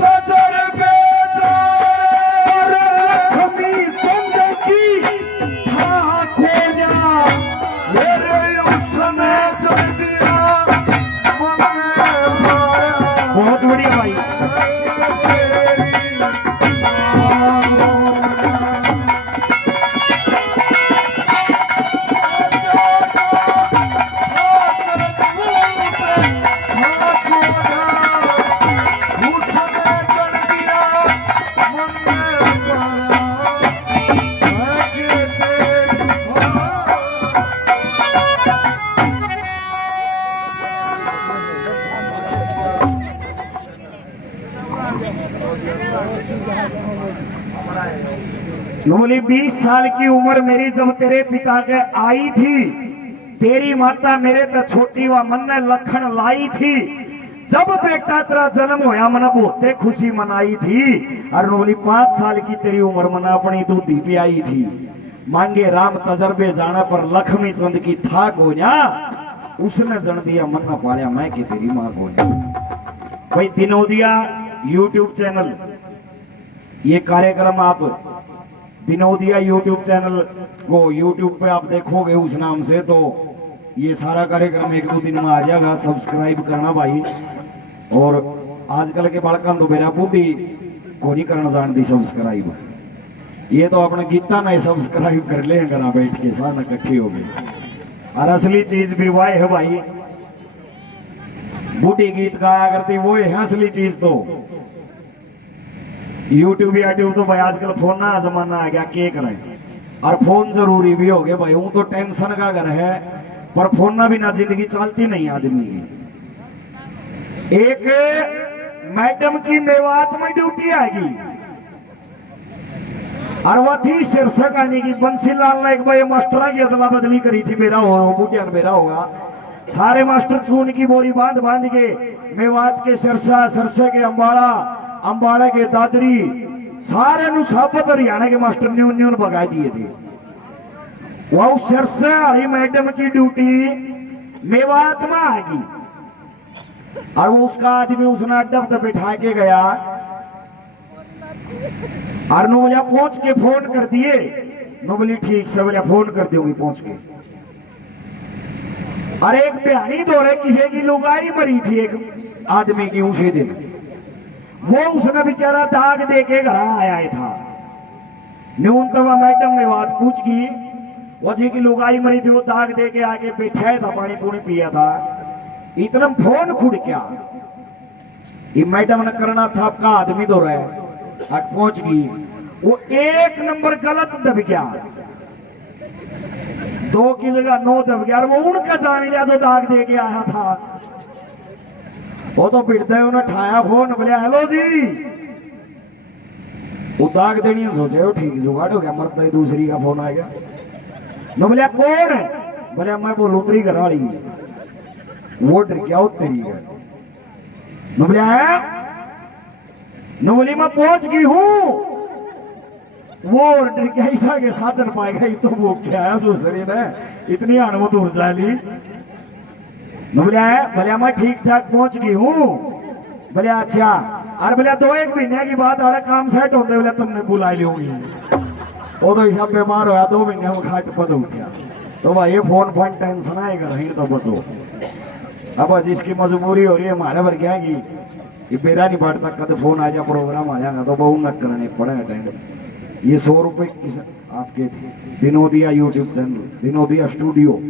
तजरबे जाने। लक्ष्मी चंद की था खोजा मेरे उसने जल दिया मन में पाया। बहुत बढ़िया भाई। बोली 20 साल की उम्र मेरी जब तेरे पिता के आई थी। तेरी माता मेरे ते छोटी व मन ने लखन लाई थी। जब बेटा तेरा जन्म होया मना बहुते खुशी मनाई थी। और बोली 5 साल की तेरी उम्र मना अपनी दूधी पियाई थी। मांगे राम तजर्बे जाना पर लक्ष्मी चंद की था कोन्या। उसने जन दिया मन न पाया मैं कि तेरी माँ कोन्या। भाई दिनोदिया यूट्यूब चैनल, ये कार्यक्रम आप दिनोदिया यूट्यूब चैनल को यूट्यूब पे आप देखोगे उस नाम से, तो ये सारा कार्यक्रम 1-2 दिन में आ जाएगा। सब्सक्राइब करना भाई। और आजकल के बालकान तो मेरा बूढ़ी को नहीं करना जानती सब्सक्राइब। ये तो अपना गीता ना सब्सक्राइब कर ले घर बैठ के साथ इकट्ठी हो गई। और असली चीज भी वह है भाई, बूढ़ी गीत गाया करती वो है असली चीज। तो यूट्यूब तो भाई आजकल फोन ना जमाना आ गया, के करें। और फोन जरूरी भी हो गया भाई। वो तो टेंशन का घर है, पर फोन ना बिना जिंदगी चलती नहीं आदमी की। एक मैडम की मेवात में ड्यूटी आएगी और वह थी शीर्षक आने की। बंसीलाल ने एक बार मास्टर की अदला बदली करी थी। मेरा होगा बूढ़िया मेरा होगा। सारे मास्टर चून की बोरी बांध बांध के मेवात के सिरसा, सिरसे के अंबाड़ा, अंबाड़ा के दादरी, सारे नु सापत हरियाणा के मास्टर न्यून न्यून भगा दिए थे। वह सिरसा वाली मैडम की ड्यूटी मेवात में आएगी। और वो उसका आदमी उसने अड्डा पे बैठा के गया और नो बोलिया पहुंच के फोन कर दिए। नो बोली ठीक से बोलिया फोन कर दूंगी पहुंच के। और एक बिहानी दौरे किसी की लुगाई मरी थी एक आदमी की उसी दिन। वो उसने बेचारा दाग दे के घर आया था। न्यूनतम मैडम में बात पूछ की, वो जी की लुगाई मरी थी, वो दाग दे के आके बैठा था, पानी पूनी पिया था। इतना फोन खुद क्या ये मैडम ने करना था आपका आदमी दो रहे। पहुंच गई वो 1 नंबर गलत दब गया, 2 की जगह 9 दब गया। और वो उनका जान लिया जो दाग दे के आया था। वो तो पिटते उन्हें ठाया फोन, बोलिया हेलो जी, वो दाग देनी सोचे वो ठीक जुगाड़ हो गया, मरता ही दूसरी का फोन आ गया। न बोलिया कौन है, बोलिया मैं वो लुतरी घर वाली, वो डर गया वो तेरी है। न बोलिया है, न बोली मैं पहुंच गई हूं, वो डर गया ईसा के साधन पाएगा। तो वो क्या है सुसरी ने इतनी अणमुत ऊर्जा ली। न बोलिया है, बोलिया मैं ठीक ठाक पहुंच गई हूं। बोलिया अच्छा, और बोलिया 2-1 महीने की बात वाला काम सेट होते, बोलिया तुमने बुला लियोगी। वो तो ईसा बीमार होया, 2 महीने में खाट पद उठा। तो भाई ये फोन टेंशन आएगा रही तो बचो। अब जिसकी मजबूरी हो रही है हमारे भर क्या की, ये बेरा नहीं पड़ता कद फोन आ जा प्रोग्राम आ जाएगा तो बहु न करने पड़े अटेंड। ये 100 रुपए किस आपके थे, Dinodia YouTube channel, Dinodia studio.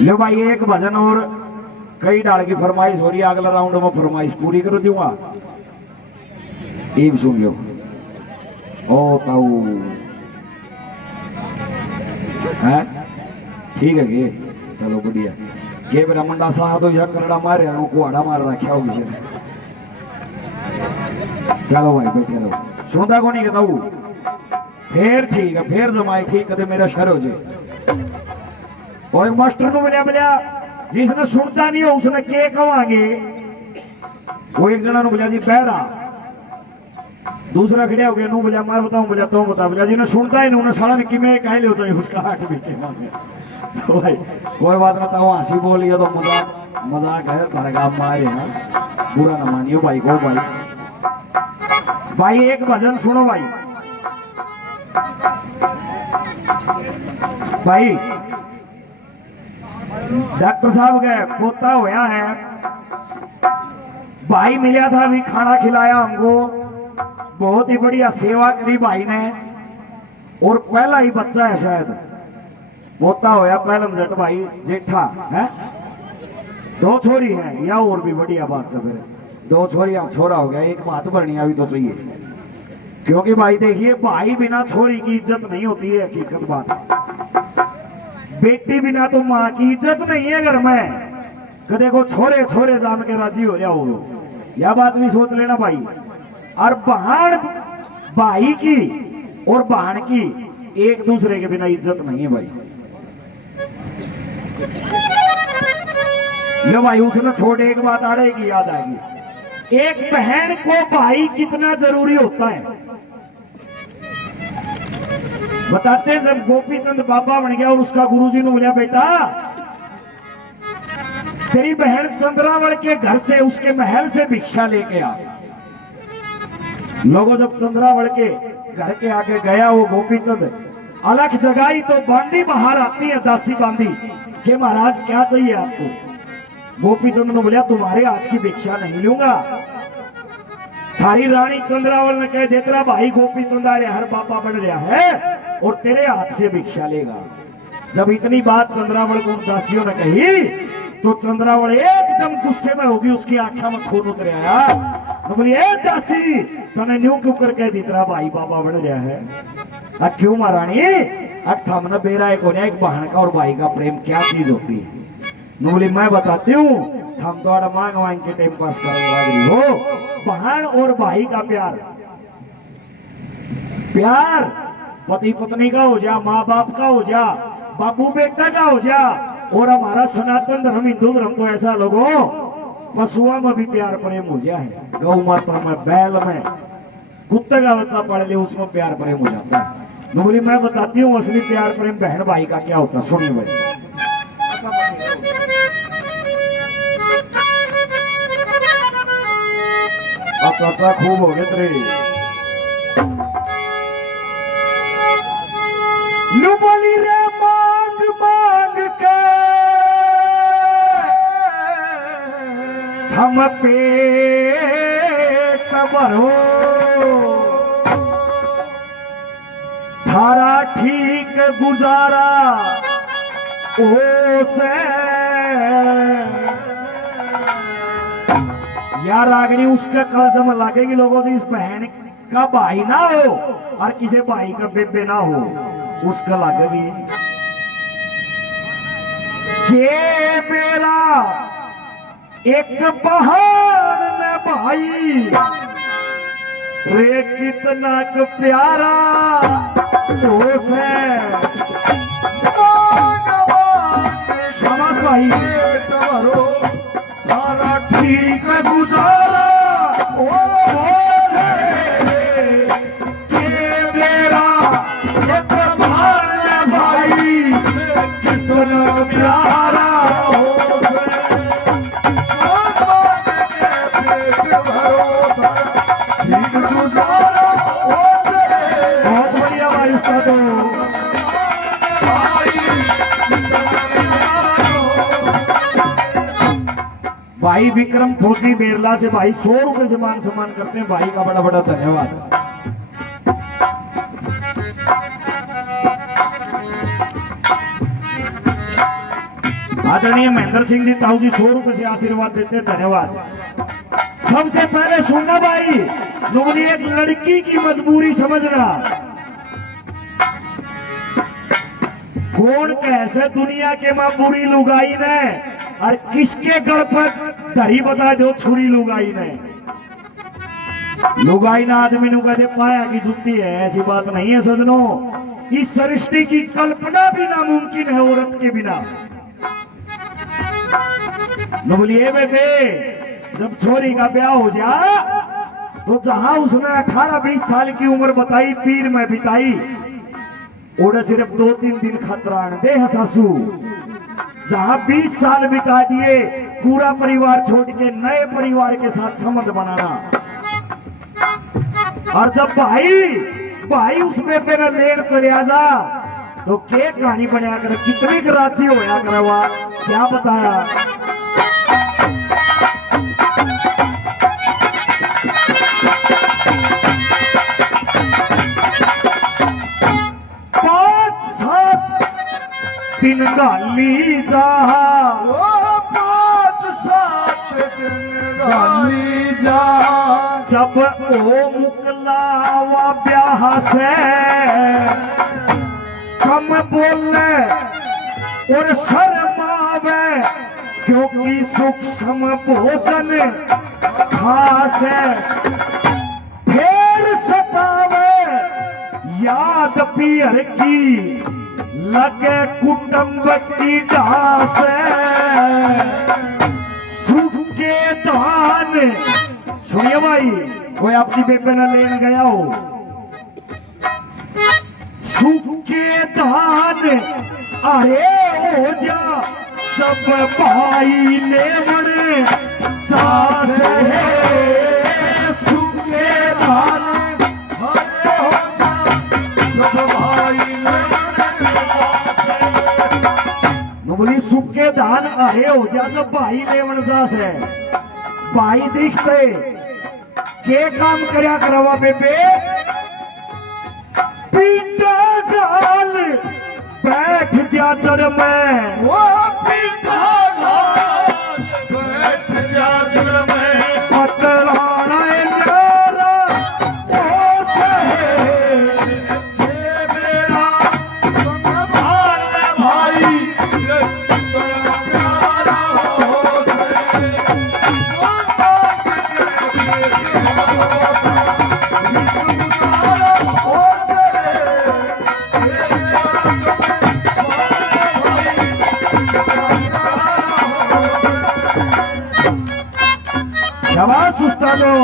लो भाई एक भजन और कई डाल की फरमाइश हो रही है, अगला राउंड में फरमाइश पूरी कर दूंगा। एक सुन लो ओ ताऊ है ठीक है के चलो बढ़िया के ब्रह्मंडा साहब तो यह करड़ा मारे कुआड़ा मार रखा हो किसी ने। चलो भाई बैठे रहो, सुनता को नहीं कहता फिर ठीक है, फिर जमाए ठीक कदे मेरा शर हो जाए। और मास्टर को बोलिया बोलिया जिसने सुनता नहीं हो उसने के कहांगे। वो एक जना बोलिया जी बहरा, दूसरा खड़िया हो गया, नू बोलिया मैं बताऊं, बोलिया तो बता, बोलिया जिन्हें सुनता ही नहीं साला ने किमें कह ले चाहिए उसका 8 बीटे मांगे। तो भाई कोई बात ना, तो हंसी बोली है तो मजाक मजाक है, दरगाह मारे हैं, बुरा ना मानियो भाई को। भाई एक भजन सुनो भाई। भाई डॉक्टर साहब गए पोता होया है, भाई मिला था अभी खाना खिलाया हमको, बहुत ही बढ़िया सेवा करी भाई ने, और पहला ही बच्चा है शायद, पोता होया पहला जट भाई जेठा है, 2 छोरी है या और भी बढ़िया बात सब है, 2 छोरी अब छोरा हो गया, एक बात बढ़नी अभी तो चाहिए, क्योंकि भाई देखिए भाई बिना छोरी की इज्जत नहीं होती है, हकीकत बात है। बेटी बिना तो माँ की इज्जत नहीं है घर में, कदे को छोरे छोरे जाम के राजी हो जाओ, यह बात भी सोच लेना भाई। और बहन भाई की और बहन की एक दूसरे के बिना इज्जत नहीं है भाई। लो भाई उसने छोटे एक बात आड़े की याद आएगी, एक बहन को भाई कितना जरूरी होता है बताते हैं। जब गोपीचंद बाबा बन गया और उसका गुरुजी ने बोला बेटा तेरी बहन चंद्रावल के घर से उसके महल से भिक्षा लेके आ। लोगों जब चंद्रावल के घर के आगे गया वो गोपीचंद अलख जगाई तो बांदी बाहर आती है, दासी बांदी कि महाराज क्या चाहिए आपको। गोपीचंद ने बोला तुम्हारे हाथ की भिक्षा नहीं लूंगा, थारी रानी चंद्रावल ने कह देता भाई गोपीचंद आ रहा हर पापा बन रहा है और तेरे हाथ से भिक्षा लेगा। जब इतनी बात चंद्रावल को दासियों ने कही तो चंद्रावल एकदम गुस्से में होगी, उसकी आंखों में खून उतर आया। तो बोली ए दासी तने न्यू क्यों कर कह दीतरा भाई बाबा बन रहा है। क्यों महारानी, थमने बेरा एक होने एक बहन का और भाई का प्रेम क्या चीज होती है। बोली मैं बताती हूँ, थम तो मांग मांग के टाइम पास करने लगी हो। बहन और भाई का प्यार, प्यार पति पत्नी का हो जा, माँ बाप का हो जा, बापू बेटा का हो जा, और हमारा सनातन धर्म हिंदू धर्म तो ऐसा लोगों पशुओं में भी प्यार प्रेम हो जाए, गौ माता में, बैल में, कुत्ते का बच्चा पढ़ ले उसमें प्यार प्रेम हो जाता है। बोली मैं बताती हूँ असली प्यार प्रेम बहन भाई का क्या होता है, सुनिए भाई। अच्छा खूब हो गए तेरे बोली रे मांग मांग के हम पेट भरो थारा ठीक गुजारा ओ से यार रागनी उसका कलजम लगेगी लोगों से, इस बहन का भाई ना हो और किसी भाई का बेबे ना हो उसका लगेगी के बेरा एक पहाड़ में भाई रे कितना क प्यारा हो से शाबाश भाई थारा ठीक गुजारा ओ से के बेरा एक पहाड़ में भाई कितना प्यारा बहुत बढ़िया भाई उसका तो भाई विक्रम फौजी बेरला से भाई 100 रुपए से मान सम्मान करते हैं, भाई का बड़ा बड़ा धन्यवाद। आदरणीय महेंद्र सिंह जी ताऊ जी 100 रुपए से आशीर्वाद देते हैं, धन्यवाद। सबसे पहले सुनना भाई नोबली एक लड़की की मजबूरी समझना, कौन कैसे दुनिया के मां बुरी लुगाई ने और किसके गढ़ पर दही बता दो छुरी लुगाई ने। लुगाई ना आदमी नु कहते पाया की जुत्ती है, ऐसी बात नहीं है सजनों। इस सृष्टि की कल्पना भी नामुमकिन है औरत के बिना। न बोलिए बेबे जब छोरी का ब्याह हो जा तो जहां उसने 18-20 साल की उम्र बताई पीर में बिताई, ओडे सिर्फ 2-3 दिन खतरान दे है सासू। जहां 20 साल बिता दिए पूरा परिवार छोड़ के नए परिवार के साथ संबंध बनाना। और जब भाई उस बेबे ने लेन चले जा तो के कहानी बनया कर, कितनी कराची होया करवा क्या बताया। दिन गाली जा 5-7 दिन गाली जा, जब ओ मुकलावा ब्याह से कम बोले और शर्मावे क्योंकि सूक्ष्म भोजन खास है। फिर सतावे याद पियर की लगे कुटुंब की ढास, सूखे धान। सुनिए भाई कोई अपनी बेबे न लेने गया हो, सूखे धान अरे हो जा जब भाई लेवन जा से, सूखे धान हरे हो जा जब भाई बोली सूखे धान अरे हो जा जब भाई लेवन जा से। भाई दिखते के काम करया करवा बेबे, पीटा गाल बैठ जा जड़ में, वो पीटा गाल बैठ जा जड़ में, पतलाना न्यारा ओ सहे ये मेरा तुम भाई बड़ा प्यारा हो से। शाबाश उस्तादों।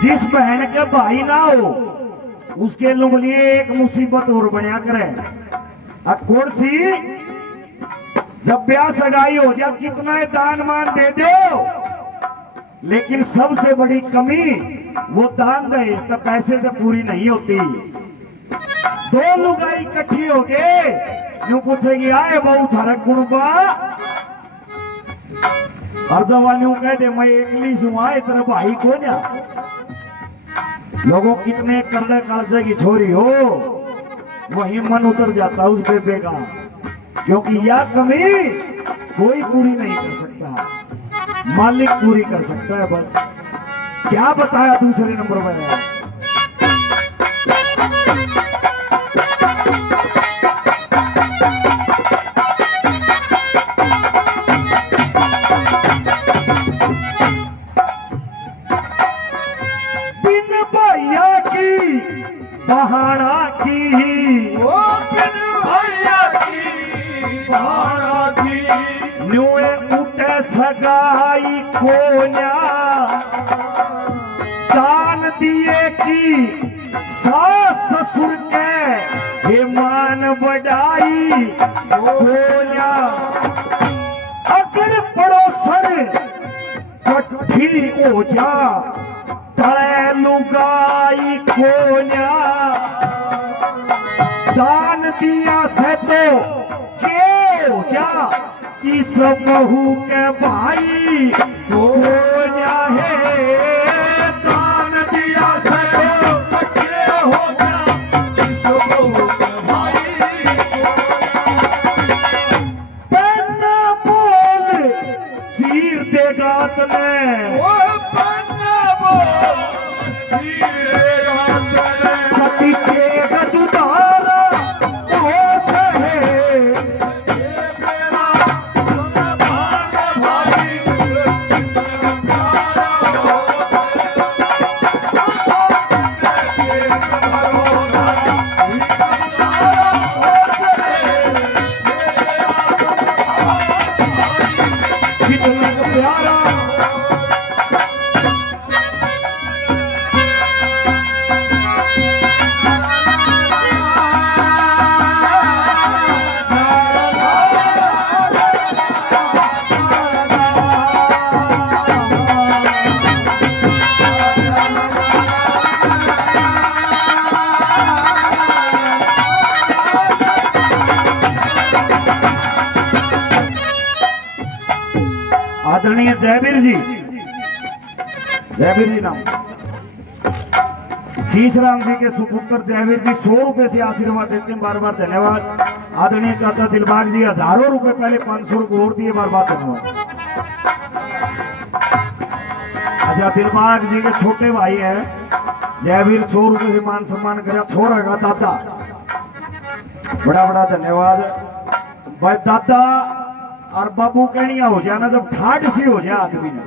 जिस बहन के भाई ना हो उसके लिए एक मुसीबत और बनया करे। कुर्सी जब ब्याह सगाई हो जाए कितना दान मान दे दो, लेकिन सबसे बड़ी कमी वो दान दहेज तो पैसे तो पूरी नहीं होती। दो लुगाई इकट्ठी हो गए यूं पूछेगी आए बहु थारा कुणबा, और जवान यूं कह दे मैं एकली सु आए तेरा भाई को ना। लोगों कितने करने कालजे की छोरी हो, वही मन उतर जाता उस बेबे का, क्योंकि यह कमी कोई पूरी नहीं कर सकता, मालिक पूरी कर सकता है। बस क्या बताया दूसरे नंबर में, बिन भैया की बहाना की, ओ बिन भैया की बहाना की, न्यूए उठे सगाई कोन्या, दान दिए की सास ससुर के हे मान बढ़ाई कोन्या, अगर पड़ोसन कट्ठी हो जा तड़े लुगाई कोन्या, दान दिया से तो क्यों क्या इस बहू के भाई कोन्या है, दान दिया से तो क्या हो गया इस बहू के भाई, पन्ना बोल चीर देगा तने, ओ पन्ना बोल चीरेगा तने, कटी के दुधारा होश है, ये मेरा तुम्हें भाग भाई, कितना प्यारा हो कितना प्यारा। आदरणीय जयवीर जी, जयवीर जी नाम शीश राम जी के सुपुत्र जयवीर जी 100 रुपए से आशीर्वाद देते हैं, बार बार धन्यवाद। आदरणीय चाचा दिलबाग जी हजारों रुपए पहले 500 रुपए और दिए, बार बार धन्यवाद। अच्छा दिलबाग जी के छोटे भाई है जयवीर 100 रुपए से मान सम्मान करा छोरा का दादा, बड़ा बड़ा धन्यवाद भाई। दादा और बाबू कहनिया हो जाना जब ठाट सी हो जाए आदमी ने,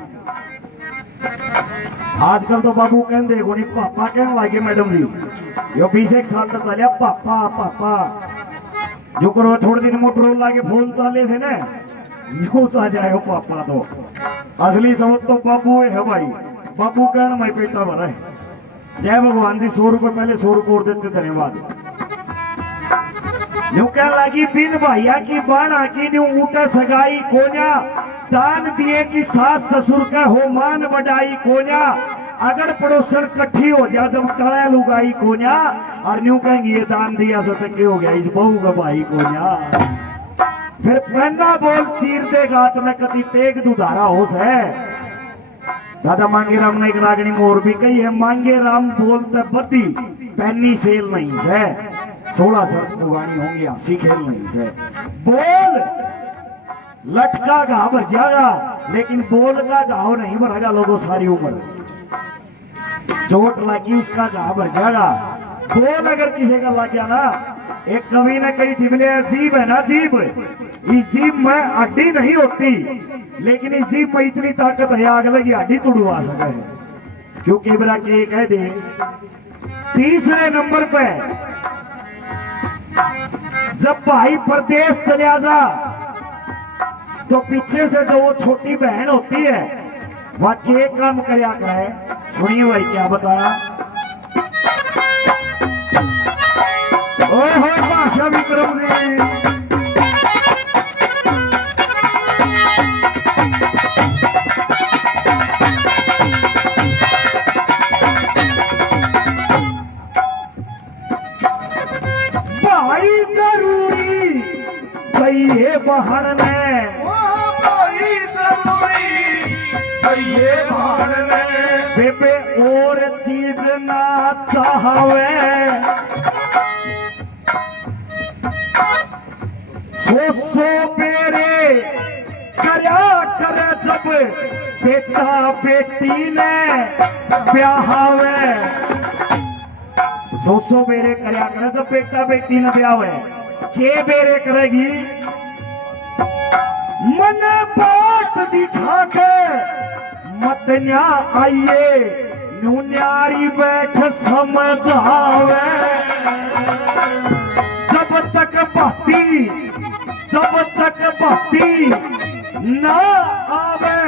आजकल तो बाबू कहन देखो नहीं पापा कहने लगे मैडम जी, यो 20 साल तक चलिया पापा पापा, जो करो थोड़े दिन मोटरोला के फोन चाले थे ना न्यू चल जाए पापा, तो असली समझ तो बाबू है भाई, बाबू कहना मैं पेटा भरा है। जय भगवान जी 100 रुपए पहले 100 रुपए और देते, धन्यवाद। न्यू कह लगी बिन भैया की बाणा की न्यू उठे सगाई कोन्या, दान दिए की सास ससुर का हो मान बढ़ाई कोन्या, अगर पड़ोसन कट्ठी हो जा जब टड़ा लुगाई कोन्या, और न्यू कहेंगे ये दान दिया से तक हो गया इस बहू का भाई कोन्या। फिर पन्ना बोल चीर दे गात न कति तेग दुधारा होश है। दादा मांगे राम ने एक रागनी मोर भी कही है, मांगे राम बोलते बद्दी पैनी सेल नहीं से, 16 शर्त पुगानी होंगी 80 खेल नहीं से। बोल लटका घाव भर जाएगा, लेकिन बोल का घाव नहीं भरेगा लोगों सारी उम्र, चोट लगी उसका घाव भर जाएगा। बोल अगर किसी का लग गया ना, एक कवि ने कही थी बोले जीभ है ना जीभ, इस जीभ में हड्डी नहीं होती, लेकिन इस जीभ में इतनी ताकत है आग लगी हड्डी तुड़वा सके है, क्योंकि बरा के कह दे। तीसरे नंबर पे जब भाई प्रदेश चले जा तो पीछे से जो वो छोटी बहन होती है वह के काम करया करे, सुनिए भाई क्या बताया। ओहो भाषा विक्रम जी, बहन ने ओ भाई जरूरी चाहिए भाड़ने बेबे और चीज ना चाहवे सो बेरे करया करे जब बेटा बेटी ने ब्याहवे सो बेरे करया करे जब बेटा बेटी ने ब्याहवे के बेरे करेगी मन बात दिखा के मत न्या आइए न्यारी बैठ समझावे जब तक भक्ति ना आवे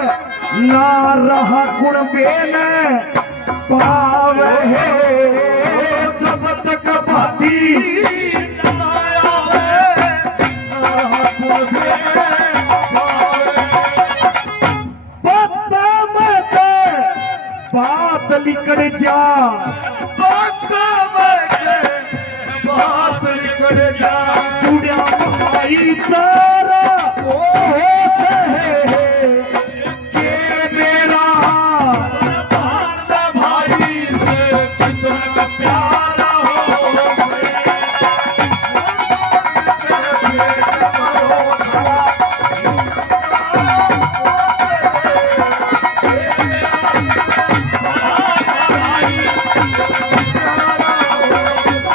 ना रहा गुण बेने पावे जब तक भक्ति ना आवे ना कुल भेद बात लिकड़ जा बात निकल जा जुड़िया भाईचारा के मेरा भाई कितना प्यारा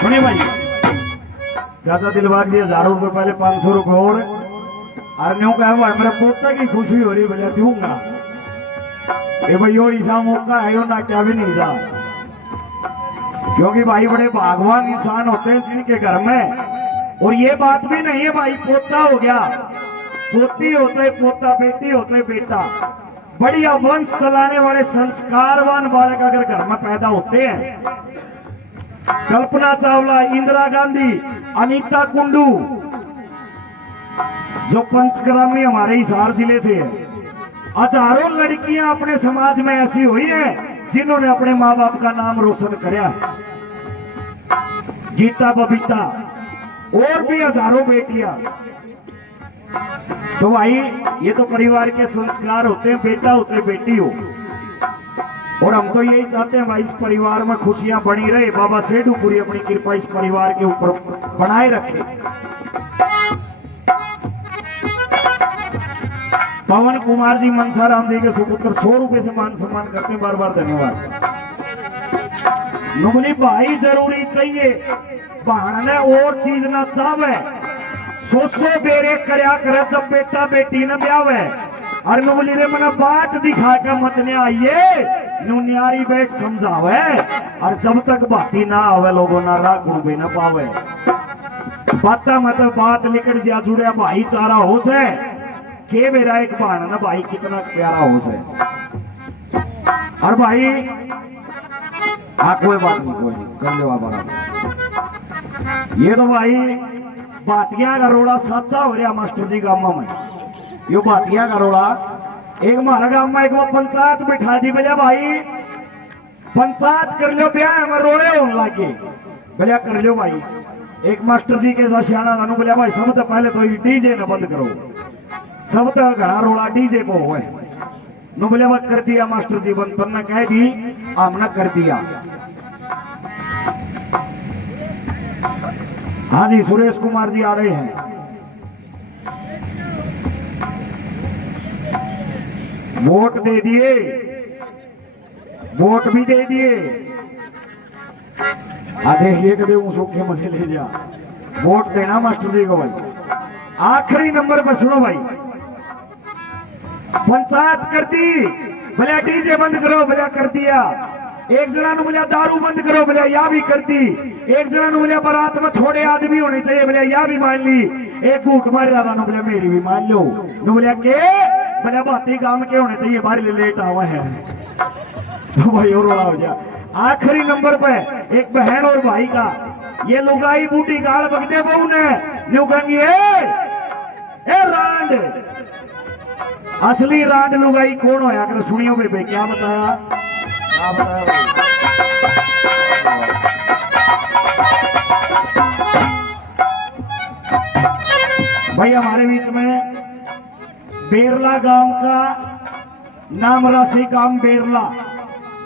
सुनिए भाई चाचा दिलबाग जी 1000 रुपए पहले 500 रुपए और न्यू कहा हुआ मेरे पोता की खुशी हो रही भैया दूंगा ये भाई यो ईसा मौका है यो नाट्या भी नहीं जा क्योंकि भाई बड़े भागवान इंसान होते हैं जिनके घर में और ये बात भी नहीं है भाई पोता हो गया पोती हो चाहे पोता बेटी हो चाहे बेटा बढ़िया वंश चलाने वाले संस्कारवान बालक अगर घर में पैदा होते हैं कल्पना चावला इंदिरा गांधी अनीता कुंडू जो पंचग्रामी हमारे हिसार जिले से है हजारों लड़कियां अपने समाज में ऐसी हुई हैं जिन्होंने अपने माँ बाप का नाम रोशन कराया गीता बबीता और भी हजारों बेटियां तो भाई ये तो परिवार के संस्कार होते हैं बेटा हो चाहे बेटी हो और हम तो यही चाहते हैं भाई इस परिवार में खुशियां बनी रहे बाबा सेठूपुरी अपनी कृपा इस परिवार के ऊपर बनाए रखे पवन कुमार जी मनसाराम जी के सुपुत्र 100 रुपए से मान सम्मान करते हैं बार बार धन्यवाद नुगली भाई जरूरी चाहिए बहाने और चीज ना चावे सोसो बेरे करया करे जब बेटा बेटी न ब्यावे और नुगली रे मना बात दिखा के मत ने आइए न्यारी बैठ समझावे और जब तक बाती ना आवे लोगों ना राह गुण न पावे बाता मत बात लिकड़ जा जुड़िया भाईचारा हो से के मेरा एक बहाना ना भाई कितना प्यारा हो से और भाई कोई बात नहीं कोई नहीं कर लो बराबर ये तो भाई बातिया का रोड़ा सच्चा हो रहा मास्टर जी गाँव में यो बातिया का रोड़ा एक हमारा गाँव में एक वो पंचायत बिठा दी बोलिया भाई पंचायत कर लो ब्याह में रोड़े होने लगे बोलिया कर लो भाई एक मास्टर जी के साथ सियाना गानू बोलिया भाई सब तो पहले तो डीजे न बंद करो सब तो घड़ा रोड़ा डीजे को हुए नो बोलिया बात कर दिया मास्टर जी बंद तुमने कह दी हमने कर दिया हाँ जी सुरेश कुमार जी आ रहे हैं वोट दे दिए वोट भी दे दिए आधे एक दे सूखे मजे ले जा वोट देना मास्टर जी को भाई आखिरी नंबर पर सुनो भाई पंचायत कर दी भले डीजे बंद करो भले कर दिया एक जना ने बोलिया दारू बंद करो बोलिया या भी कर दी एक जना ने बोलिया बारात में थोड़े आदमी होने चाहिए बोलिया या भी मान ली एक घूट मारे दादा ने बोलिया मेरी भी मान लो ने बोलिया के बोलिया बाती काम के होने चाहिए बाहर लेट आवा है तो भाई और रोड़ा हो गया आखिरी नंबर पे एक बहन और भाई का ये लुगाई बूटी गाल बगदे बहू ने न्यू कहेंगी ए रांड असली रांड लुगाई कौन होया कर सुनियो बेबे क्या बताया भाई भाई हमारे बीच में बेरला गांव का नाम राशि काम बेरला,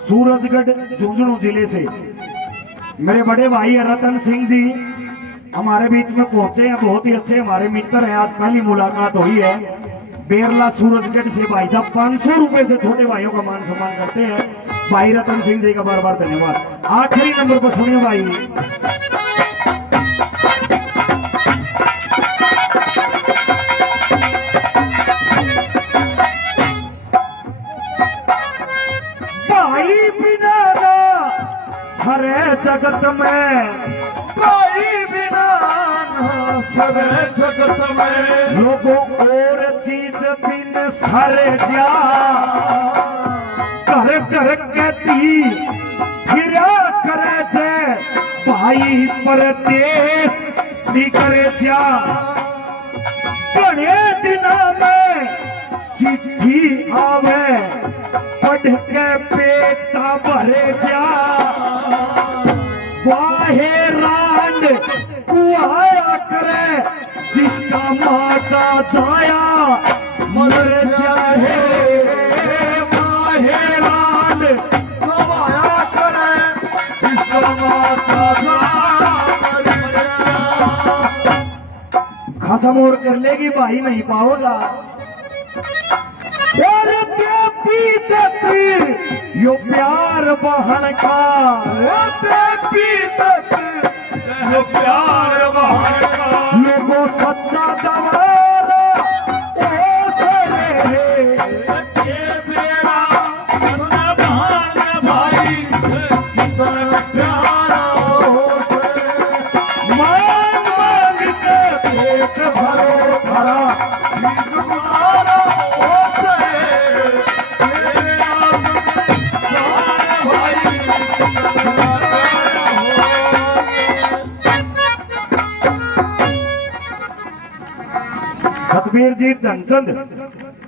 सूरजगढ़ झुंझुनू जिले से मेरे बड़े भाई रतन सिंह जी हमारे बीच में पहुंचे हैं। बहुत ही अच्छे हमारे मित्र हैं, आज पहली मुलाकात हुई है। बेरला सूरजगढ़ से भाई साहब 500 रुपए से छोटे भाइयों का मान सम्मान करते हैं। भाई रतन सिंह जी का बार बार धन्यवाद। आखिरी नंबर पर सुनिए भाई, भाई बिना ना सारे जगत में, कोई बिना ना सारे जगत में, लोगों और चीज बिन सारे जा, कर कर कहती फिरा करे जे, भाई परदेश भी करे जा। बड़े दिना में चिट्ठी आवे, पढ़ के पेटा भरे जा, वाहे रांड कुआया करे, जिसका माँ का जाया मर जाए। वाहे रांड गवाया करे जिसका माता जाया मर जाए। खसम और कर लेगी भाई नहीं पाओगा। और ते पीते पीर यो प्यार बहन का, होते पीते ये प्यार बहन का, लोगों सच्चा दवारा ओ सरे रे। ये मेरा कितना बहन भाई, कितना प्यारा हो से। मांग मांग के पेट भरो धरा, गीत गुजारा हो से। ये बहन भाई, कितना प्यारा हो। सतबीर जी धनचंद